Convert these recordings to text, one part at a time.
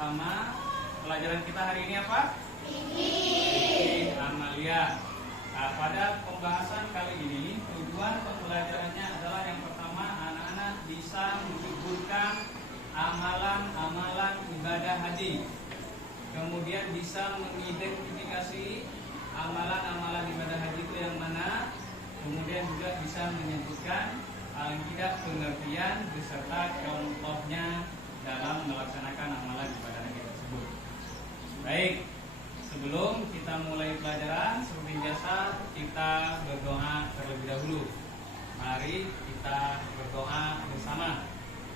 bersama. Pelajaran kita hari ini apa? Fikih Amalia. Nah, pada pembahasan kali ini tujuan pembelajarannya adalah yang pertama, anak-anak bisa menyebutkan amalan-amalan ibadah haji. Kemudian bisa mengidentifikasi amalan-amalan ibadah haji itu yang mana. Kemudian juga bisa menyebutkan paling tidak pengertian beserta contohnya dalam melaksanakan amalan ibadah haji tersebut. Baik, sebelum kita mulai pelajaran, seperti biasa kita berdoa terlebih dahulu. Mari kita berdoa bersama.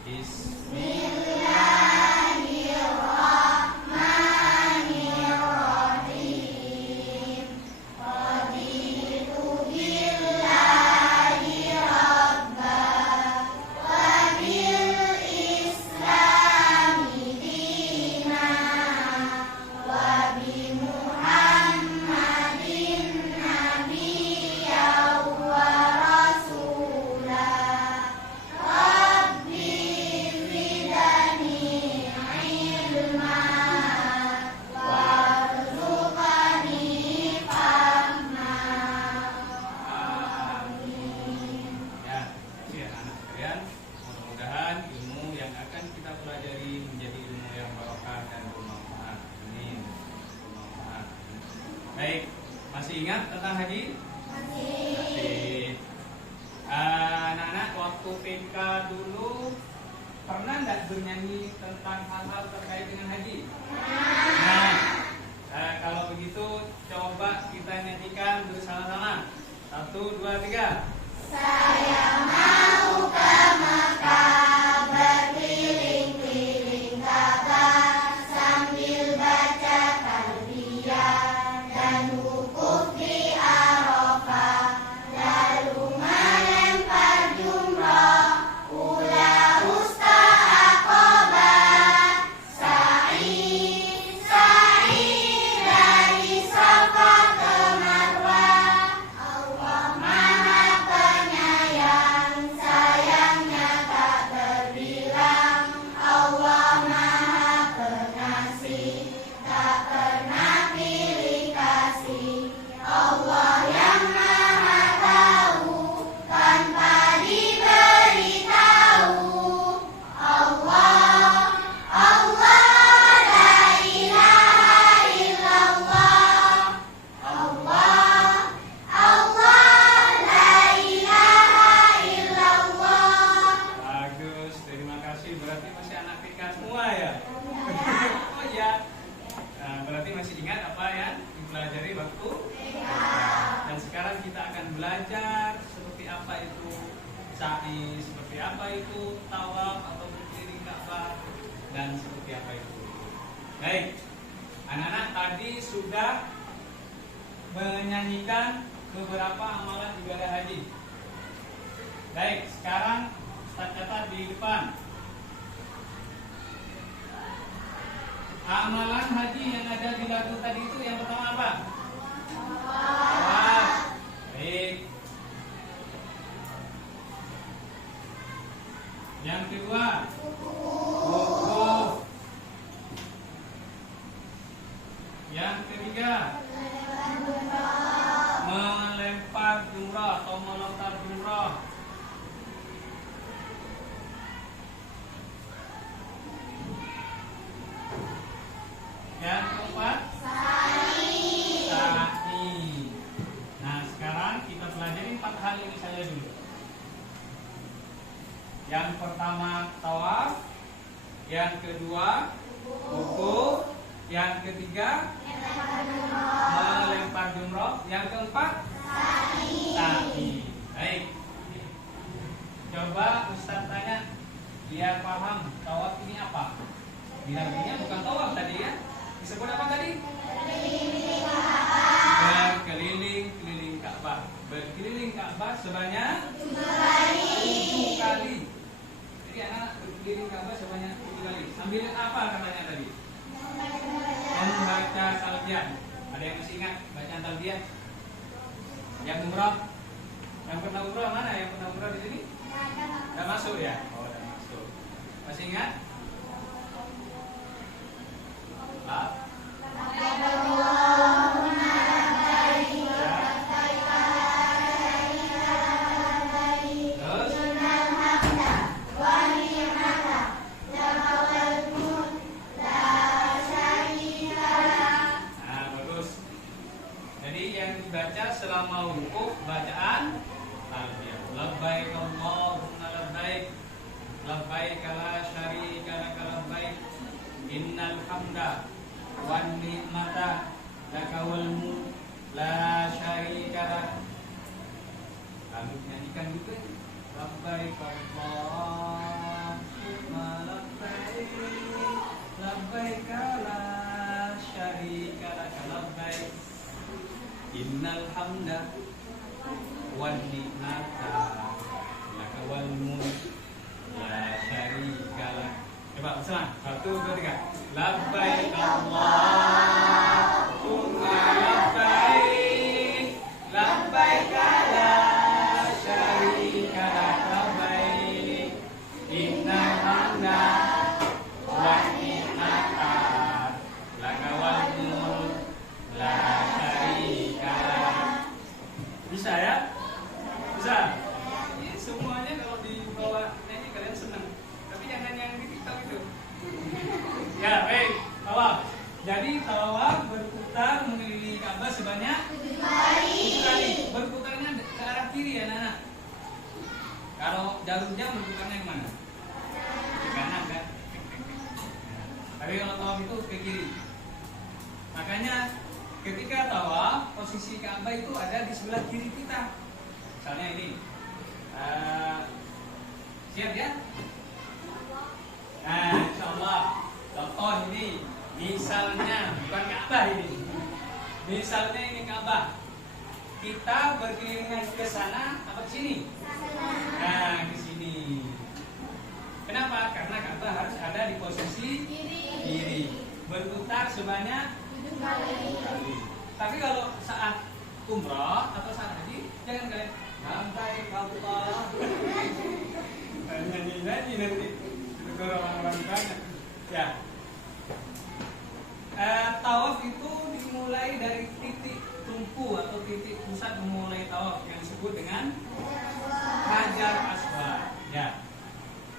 Bismillahirrahmanirrahim. Raditu billahi rabba wa bil islami dina wa bi Muhammadin nabiyya wa rasulah. Rabbi zidni ilma warzuqni fahma. Amin. Ya, anak sekalian, mudah-mudahan ilmu yang akan kita pelajari menjadi ilmu yang barokah dan bermanfaat. Amin. Bermanfaat. Baik, masih ingat tentang haji? Masih. Anak-anak waktu TK dulu pernah nggak bernyanyi tentang hal-hal terkait dengan haji? Nah, kalau begitu coba kita nyanyikan bersama-sama. 1, 2, 3. Saya mau ke Makkah, berkeliling-keliling Ka'bah sambil baca talbiyah dan wukuf di Arafah, lalu melempar jumrah, ula usta aqabah, sa'i Baik, anak-anak tadi sudah menyanyikan beberapa amalan ibadah haji. Baik, sekarang Ustaz catat di depan. Amalan haji yang ada di lagu tadi itu yang pertama apa? Tawaf. Baik. Yang kedua, wukuf. Yang ketiga, melempar jumrah atau melontar jumrah. Yang keempat, sa'i. Nah, sekarang kita pelajari 4 hal ini saja dulu. Yang pertama tawaf, yang kedua wukuf, yang ketiga melempar jumrah, yang keempat sa'i. Baik. Coba Ustaz tanya biar paham tawaf ini apa. Bilangnya bukan tawaf tadi ya. Disebut apa tadi? Berkeliling Ka'bah. Berkeliling Ka'bah sebanyak 7 kali. Jadi anak berkeliling Ka'bah sebanyak 7 kali. Sambil apa katanya tadi? Membaca talbiyah. Ada yang masih ingat bacaan talbiyah? Yang umrah? Yang pernah umrah mana? Yang pernah umrah di sini? Enggak masuk ya? Oh, enggak masuk. Masih ingat? Selama wukuf bacaan talbiyah. Labbaik Allahumma labbaik, labbaik la syarika laka labbaik, innal hamda wan ni'mata laka wal mulk la syarika lak. Lalu nyanyikan juga labbaik Allahumma labbaik, labbaik la syarika laka labbaik, innal hamda wan ni'mata laka wal mulk la syarika lak. Coba ulang. 1, 2, 3. Labbaik Allahumma labbaik, labbaik la syarika lak labbaik, innal hamda wan ni'mata laka wal mulk la syarika lak. Bisa ya? Bisa? Ini semuanya kalau dibawa nyanyi kalian senang. Tapi jangan yang di TikTok itu. Ya, baik. Tawaf. Jadi tawaf berputar mengelilingi Ka'bah sebanyak 7 kali. Berputarnya ke arah kiri ya, anak-anak. Kalau jarum jam berputarnya ke mana? Ke kanan kan? Tapi kalau tawaf itu ke kiri. Makanya ketika tawaf, posisi Ka'bah itu ada di sebelah kiri kita. Misalnya ini, siap ya? Nah, insya Allah. Contoh ini, misalnya bukan Ka'bah ini. Misalnya ini Ka'bah. Kita berkeliling ke sana apa ke sini? Nah, ke sini. Kenapa? Karena Ka'bah harus ada di posisi kiri. Berputar sebanyak 7 kali. Tapi kalau saat umrah atau saat haji, jangan kalian santai Ka'bah. Nyanyi nanti. Itu orang-orang banyak. Ya. Tawaf itu dimulai dari titik tumpu atau titik pusat memulai tawaf yang disebut dengan Hajar Aswad. Ya.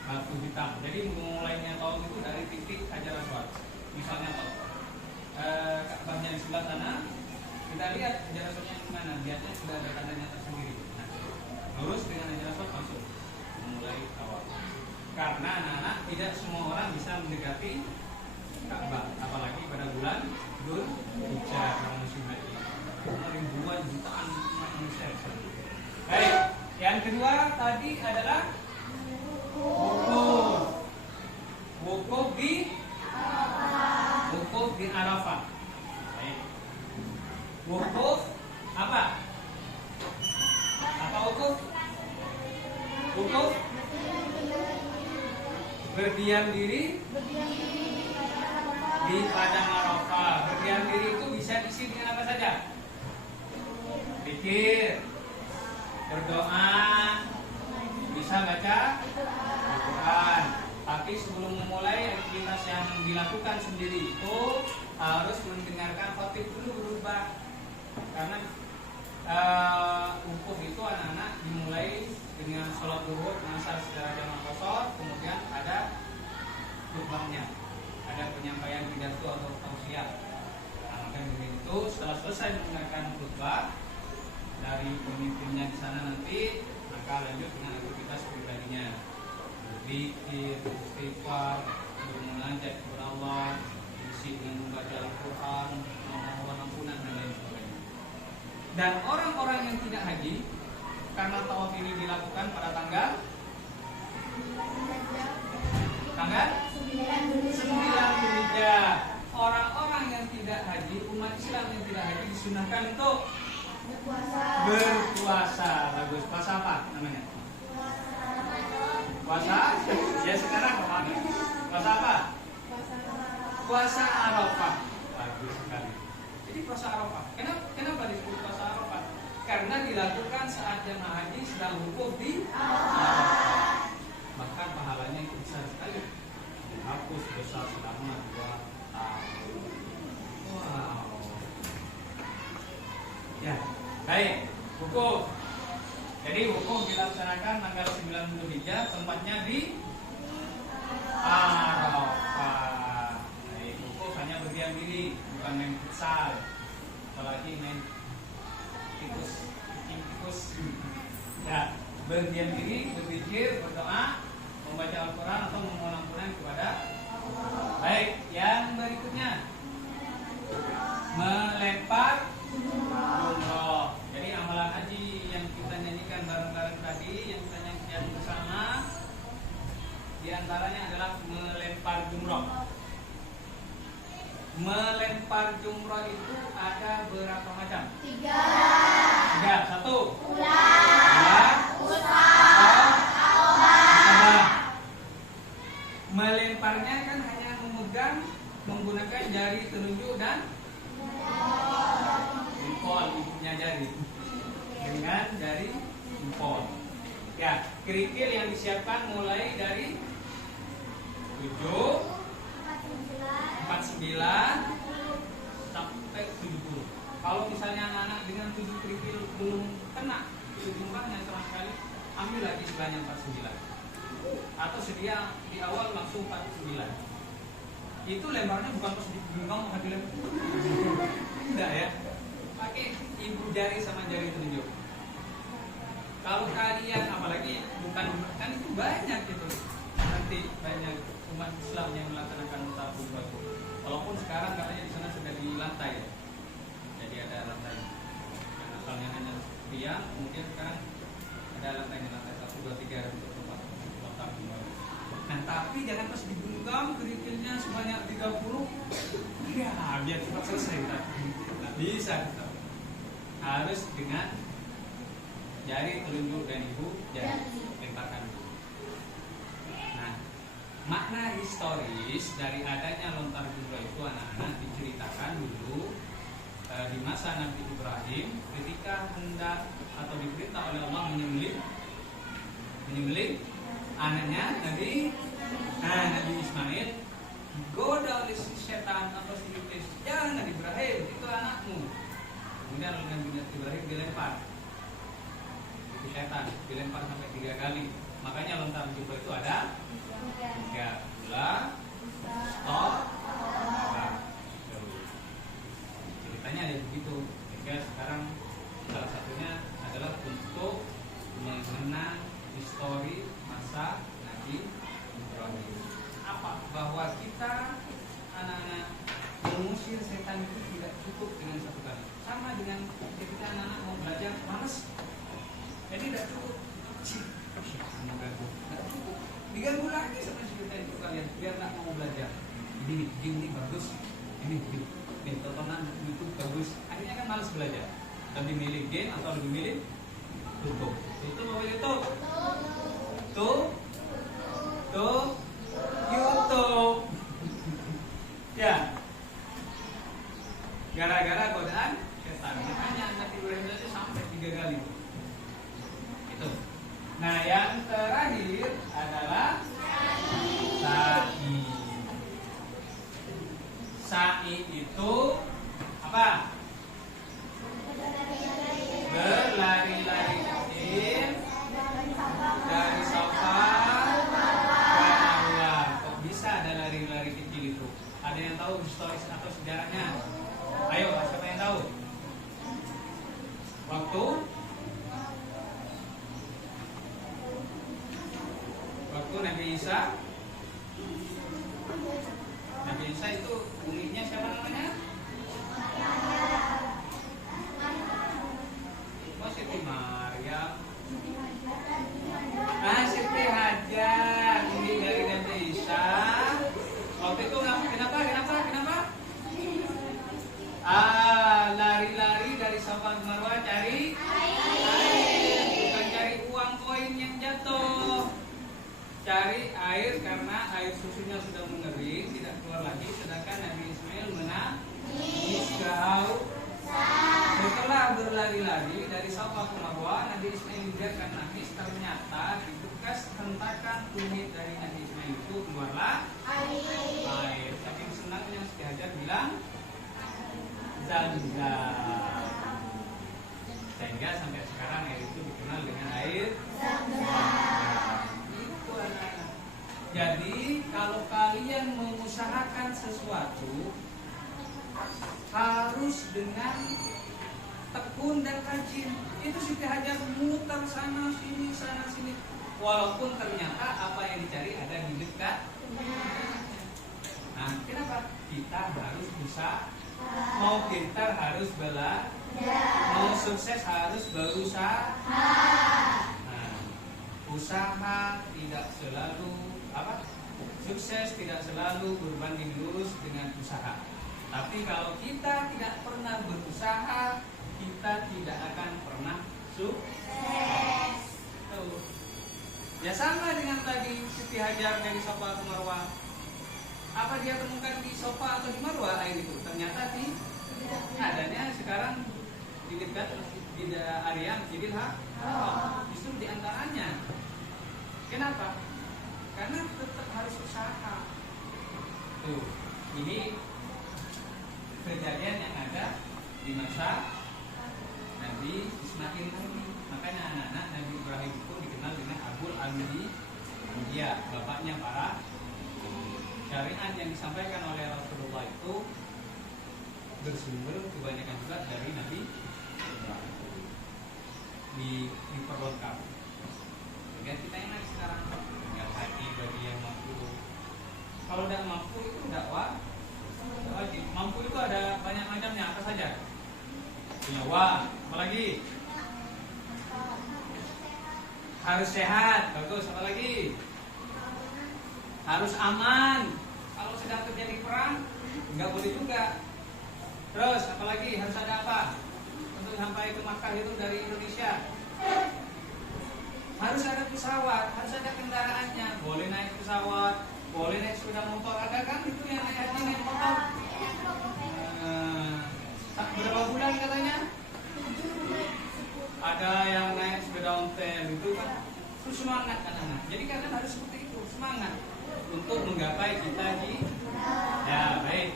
Batu hitam. Jadi memulainya tawaf itu dari titik Hajar Aswad. Misalnya Ka'bahnya di sebelah sana, kita lihat Hajar Aswadnya di mana. Biasanya sudah ada tandanya tersendiri. Nah, lurus dengan Hajar Aswad masuk memulai tawaf. Karena anak-anak tidak semua orang bisa mendekati Ka'bah, apalagi pada bulan Dzulhijjah karena musim haji. Ribuan jutaan manusia. Baik, yang kedua tadi adalah wukuf. Wukuf di wukuf di Arafah. Baik. Wukuf apa? Apa wukuf? Wukuf berdiam diri di padang Arafah. Berdiam diri itu bisa diisi dengan apa saja? Zikir, berdoa, bisa baca Al-Quran. Tapi sebelum memulai aktivitas yang dilakukan sendiri itu harus mendengarkan khotib dulu berubah. Karena wukuf itu anak-anak dimulai dengan sholat zuhur asar secara jamaah qashar, kemudian ada khutbahnya, ada penyampaian pidato atau tausiah. Nah, maka itu setelah selesai mendengarkan khutbah dari pemimpinnya di sana nanti, maka lanjut dengan aktivitas pribadinya, berzikir, beristighfar, bermunajat kepada Allah, isi dengan membaca Al-Quran, memohon ampunan dan lain sebagainya. Dan orang-orang yang tidak haji, karena tawaf ini dilakukan pada tanggal 9 Dzulhijjah. Orang-orang yang tidak haji, umat Islam yang tidak haji disunahkan untuk berpuasa. Bagus. Puasa apa namanya? Puasa? Ya sekarang apa? Puasa apa? Puasa Arafah. Bagus sekali. Jadi puasa Arafah. Kenapa disebut puasa Arafah? Karena dilakukan saat jemaah haji sedang wukuf di Arafah. Maka pahalanya itu besar sekali. Dihapus dosa selama 2 tahun. Wow. Ya, baik. Wukuf. Jadi wukuf dilaksanakan tanggal 9 Dzulhijjah, tempatnya di Arafah. Baik, wukuf hanya berdiam diri, bukan main futsal, apalagi main tikus. Ya, berdiam diri, berzikir, berdoa, membaca Al-Quran atau memohon ampunan kepada Allah. Baik, yang berikutnya melempar jumroh. Jadi amalan haji yang kita nyanyikan bareng-bareng tadi, yang kita nyanyikan bersama, diantaranya adalah melempar jumroh. Melempar jumroh itu ada berapa macam? 3. 1. Melemparnya kan hanya memegang menggunakan jari telunjuk dan jempol, ibunya jari dengan jari jempol. Ya, kerikil yang disiapkan mulai dari 7, 49 sampai 70. Kalau misalnya anak-anak dengan 7 kerikil belum kena jumlahnya sama sekali, ambil lagi sebelahnya 49. Atau sedia di awal langsung 49. Itu lembarnya bukan pas digenggam maka dilempar. Enggak ya. Pakai ibu jari sama jari telunjuk. Kalau kalian apalagi bukan kan itu banyak gitu. Nanti banyak umat Islam yang melaksanakan tabung batu. Walaupun sekarang katanya di sana sudah di lantai ya. Jadi ada lantai. Yang asalnya hanya tiang, kemudian sekarang ada lantai 1, 2, 3 untuk tempat tabung batu. Nah, tapi jangan pas digenggam kerikilnya sebanyak 30. Ya, biar cepat selesai. Nggak bisa kita. Harus dengan jari telunjuk dan ibu jari lemparkan. Nah, makna historis dari adanya lontar jumroh itu anak-anak diceritakan dulu di masa Nabi Ibrahim ketika hendak atau diperintah oleh Allah menyembelih anaknya Nabi Ismail, digoda oleh si setan atau si iblis, jangan Ibrahim, itu anakmu. Kemudian Nabi Ibrahim dilempar, itu setan dilempar sampai 3 kali. Makanya lontar jumroh itu ada 3, ula, stop, ceritanya ada begitu. Sehingga sekarang salah satunya adalah untuk mengenang histori masa Nabi Ibrahim. Apa? Bahwa kita anak-anak mengusir setan itu tidak cukup dengan 1 kali. Sama dengan ketika anak-anak mau belajar malas, jadi tidak cukup. Tidak cukup. Diganggu lagi sama cerita itu kalian biar nggak mau belajar. Ini bagus. ini tontonan YouTube bagus, akhirnya kan malas belajar. Lebih milih game atau lebih milih YouTube? YouTube apa YouTube? Tuh YouTube. Ya, gara-gara godaan setan. Makanya anak Ibrahim itu sampai 3 kali. Itu. Nah, yang terakhir adalah sa'i. Sa'i itu apa? Berlari-lari kecil dari Safa ke Marwah. Kok bisa ada lari-lari kecil itu? Ada yang tahu historis atau sejarahnya? Ayo, siapa yang tahu? Waktu Nabi Isa itu uminya siapa namanya? Oh, Siti Maryam. Siti Hajar, umi dari Nabi Isa. Waktu itu kenapa? Lari-lari dari Safa ke Marwah cari air, bukan cari uang koin yang jatuh. Cari air karena air susunya sudah mengering, tidak keluar lagi. Sedangkan Nabi Ismail menangis galau. Setelah berlari-lari dari Safa ke Marwah, Nabi Ismail membiarkan nangis. Ternyata di bekas hentakan tumit dari Nabi Ismail itu keluarlah air. Saking senangnya Siti Hajar bilang Zam-zam. Sehingga sampai sekarang air itu dikenal dengan air Zam-zam. Itu anak-anak. Jadi kalau kalian mengusahakan sesuatu harus dengan tekun dan rajin. Itu Siti Hajar muter sana sini. Walaupun ternyata apa yang dicari ada di dekat. Nah, kenapa? Kita harus bisa. Mau pintar harus belajar, mau sukses harus berusaha. Nah, usaha tidak selalu sukses tidak selalu berbanding lurus dengan usaha. Tapi kalau kita tidak pernah berusaha, kita tidak akan pernah sukses. Tuh. Ya sama dengan tadi Siti Hajar dari Safa ke Marwah. Apa dia temukan di Safa atau di Marwah air itu? Ternyata adanya sekarang di dekat di area Masjidil Haram. Justru di antaranya. Kenapa? Karena tetap harus usaha. Tuh, ini kejadian yang ada di masa Nabi Ismail ini. Makanya anak-anak Nabi Ibrahim itu dikenal dengan Abul Anbiya, bapaknya para. Syariat yang disampaikan oleh Rasulullah itu bersumber kebanyakan juga dari Nabi Ibrahim. Diperlengkap. Sehingga kita enak sekarang tinggal haji bagi yang mampu. Kalau tidak mampu itu dakwah wajib. Mampu itu ada banyak macamnya, apa saja? Punya uang, apalagi? Harus sehat, bagus, apalagi? Harus aman. Kalau sedang terjadi perang, nggak boleh juga. Terus, apalagi harus ada apa? Untuk sampai ke Makkah itu dari Indonesia, harus ada pesawat, harus ada kendaraannya. Boleh naik pesawat, boleh naik sepeda motor. Ada kan itu yang naik haji naik motor? Berapa bulan katanya? Ada yang naik sepeda ontel itu kan. Itu semangat anak-anak. Jadi kalian harus seperti itu, semangat untuk menggapai cita-cita. Ya, baik.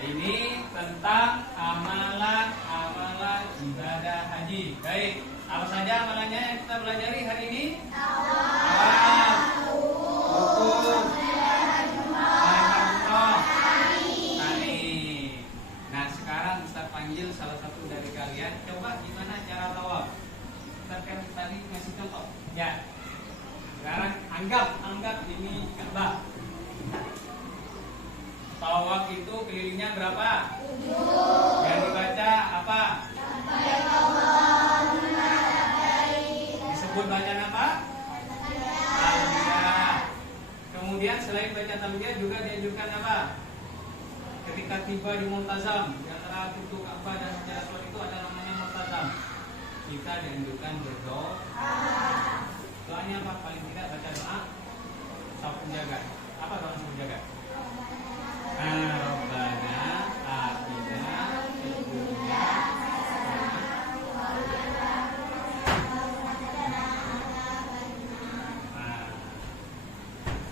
Ini tentang amalan ibadah haji. Baik, apa saja amalannya yang kita pelajari hari ini? Tawaf, rukun, tani. Nah, sekarang Ustaz panggil salah satu dari kalian. Coba gimana cara tawaf? Ustaz kan tadi ngasih contoh. Ya. Sekarang anggap ini Ka'bah. Tawaf itu kelilingnya berapa? 7. Yang dibaca apa? Disebut bacaan apa? Talbiyah. Kemudian selain baca talbiyah juga dianjurkan apa? Ketika ketika tiba di Multazam, di antara pintu Ka'bah dan Hajar Aswad itu ada namanya Multazam. Kita dianjurkan berdoa. Doanya apa? Paling tidak baca doa sapu penjaga. Apa doa sapu penjaga? Rabbana atina fid dunya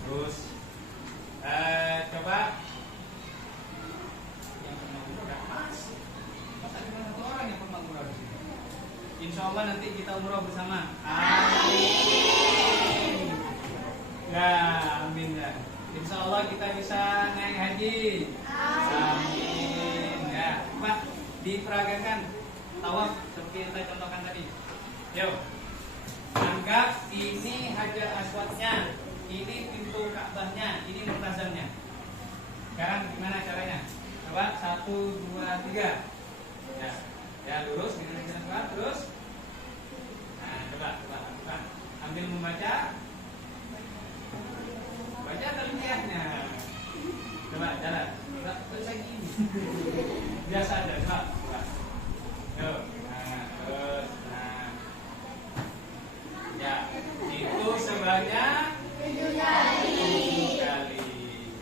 terus coba yang pernah umroh masa cuma satu orang yang pernah umroh di sini. Insya Allah nanti kita umroh bersama. Amin. Ya, amin ya. Insya Allah kita bisa naik haji. Amin. Ya, Pak, diperagakan tawaf seperti yang saya contohkan tadi. Yuk, anggap ini Hajar Aswadnya, ini pintu Ka'bahnya, ini Multazamnya. Sekarang gimana caranya? Coba 1, 2, 3. Ya, ya lurus dengan jalan terus. Nah, coba lakukan. Ambil membaca. Baca terlihatnya. Coba jalan. Coba bisa gini. Biasa aja, coba. Yuk. Nah, terus. Nah. Ya, itu sebanyak 7 kali.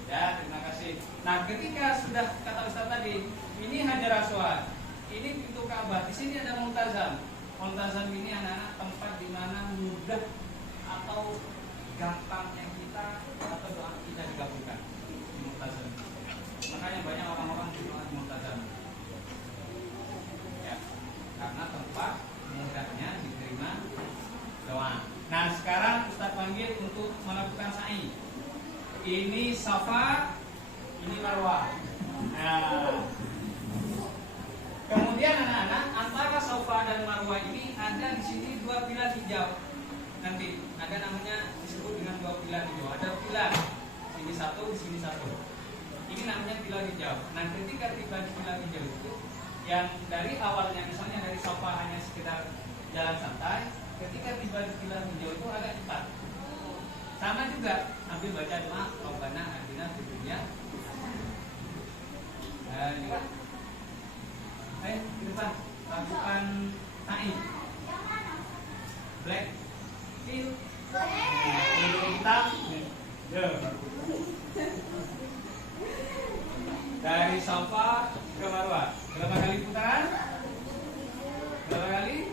Ya, terima kasih. Nah, ketika sudah kata Ustaz tadi, ini Hajar Aswad, ini pintu Ka'bah, di sini ada Multazam. Multazam ini anak-anak tempat di mana mudah atau gampangnya kita atau doa kita digabungkan di Multazam. Makanya banyak orang-orang berdoa di Multazam. Ya, karena tempat mudahnya diterima doa. Nah, sekarang Ustaz panggil untuk melakukan sa'i. Ini Safa, ini Marwah. Nah, kemudian anak-anak, antara Safa dan Marwah ini ada di sini 2 pilar hijau. Nanti ada namanya disebut dengan 2 pilar hijau. Ada pilar sini 1, di sini 1. Ini namanya pilar hijau. Nah, ketika tiba di pilar hijau itu, yang dari awalnya misalnya dari Safa hanya sekedar jalan santai, ketika tiba di pilar hijau itu agak cepat. Sama juga ambil baca doa Rabbana atina fid dunya. Juga. Di depan lakukan sa'i. Black, pil, hitam. Dari Safa ke Marwah. Berapa kali putaran? Berapa kali?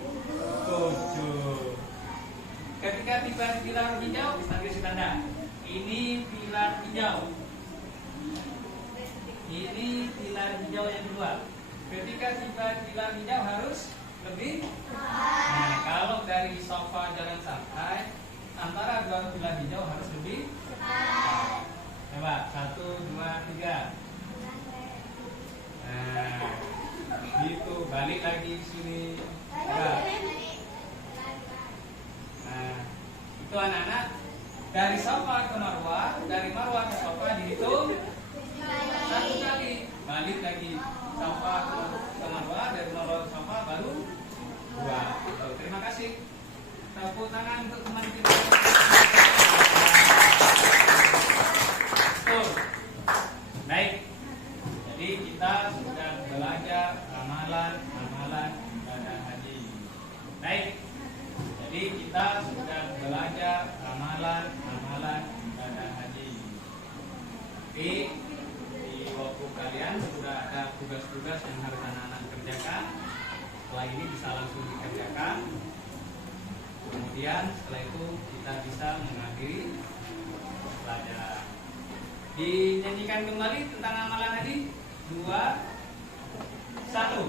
7. Ketika tiba di pilar hijau, kasih tanda. Ini pilar hijau. Ini pilar hijau yang kedua. Ketika tiba di pilar hijau harus lebih. Nah, kalau dari Safa jalan santai, antara 2 pilar hijau harus lebih. Coba 1, 2, 3. Nah, gitu. Balik lagi ke sini. Coba. Nah, itu anak-anak dari Safa ke Marwah, dari Marwah ke Safa dihitung 1 kali, balik lagi Safa ke Marwah, dari Marwah ke Safa baru 2. Terima kasih. Tepuk tangan untuk teman kita. Baik. Jadi kita sudah belajar amalan ibadah haji. Baik. Jadi kita sudah belajar amalan ibadah haji. Di waktu kalian sudah ada tugas-tugas yang harus anak-anak kerjakan. Setelah ini bisa langsung dikerjakan. Kemudian setelah itu kita bisa mengakhiri pelajaran. Dinyanyikan kembali tentang amalan haji. 2, 1.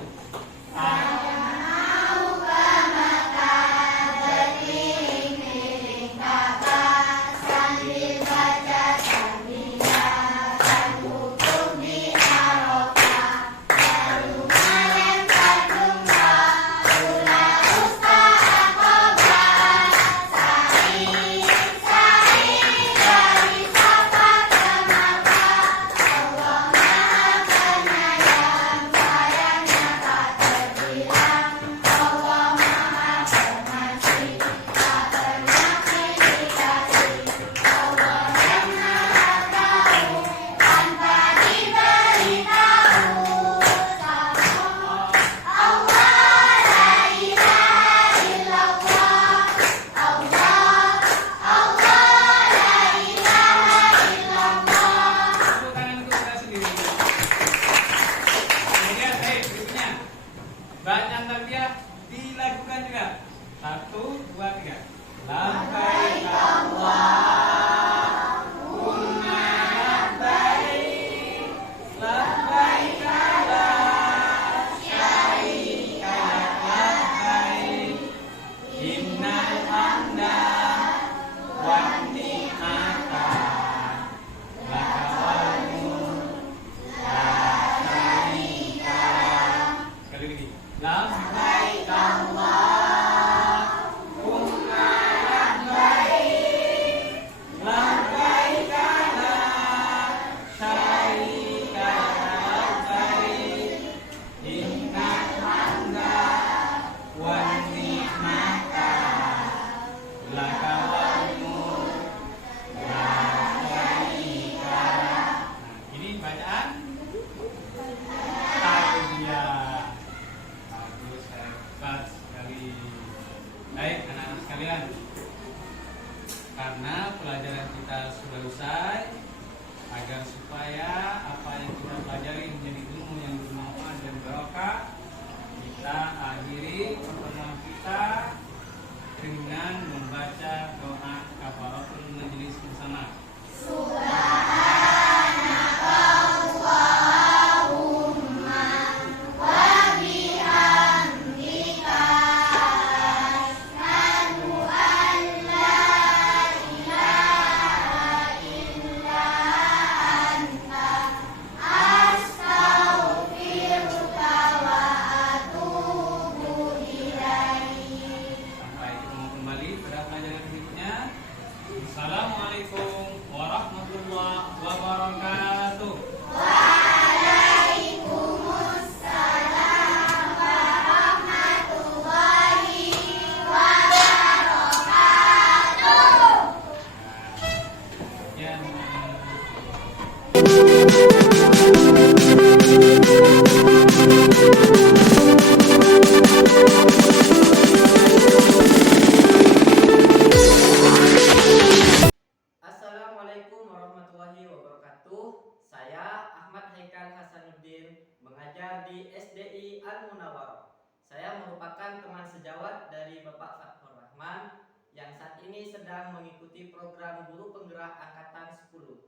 mengajar di SDI Al-Munawwarah. Saya merupakan teman sejawat dari Bapak Fathur Rahman yang saat ini sedang mengikuti program Guru Penggerak Angkatan 10.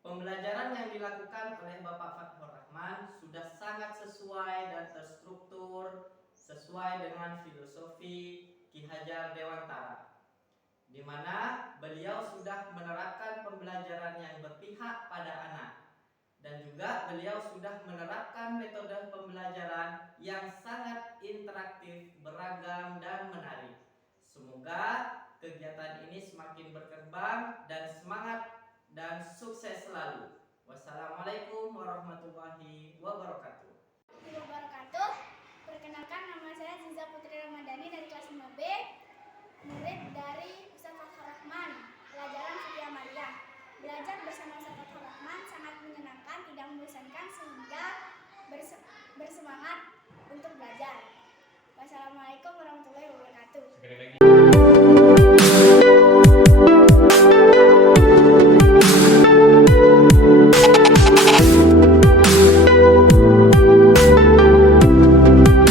Pembelajaran yang dilakukan oleh Bapak Fathur Rahman sudah sangat sesuai dan terstruktur sesuai dengan filosofi Ki Hajar Dewantara, di mana beliau sudah menerapkan pembelajaran yang berpihak pada anak, dan juga beliau sudah menerapkan metode pembelajaran yang sangat interaktif, beragam, dan menarik. Semoga kegiatan ini semakin berkembang dan semangat dan sukses selalu. Wassalamualaikum warahmatullahi wabarakatuh. Perkenalkan, nama saya Ziza Putri Ramadhani dari kelas 5B, murid dari Ustaz Fathur Rahman, pelajaran Fikih Amaliyah. Belajar bersama Ustaz Fathur Rahman sangat menyenangkan, tidak membosankan, sehingga bersemangat untuk belajar. Wassalamualaikum warahmatullahi wabarakatuh.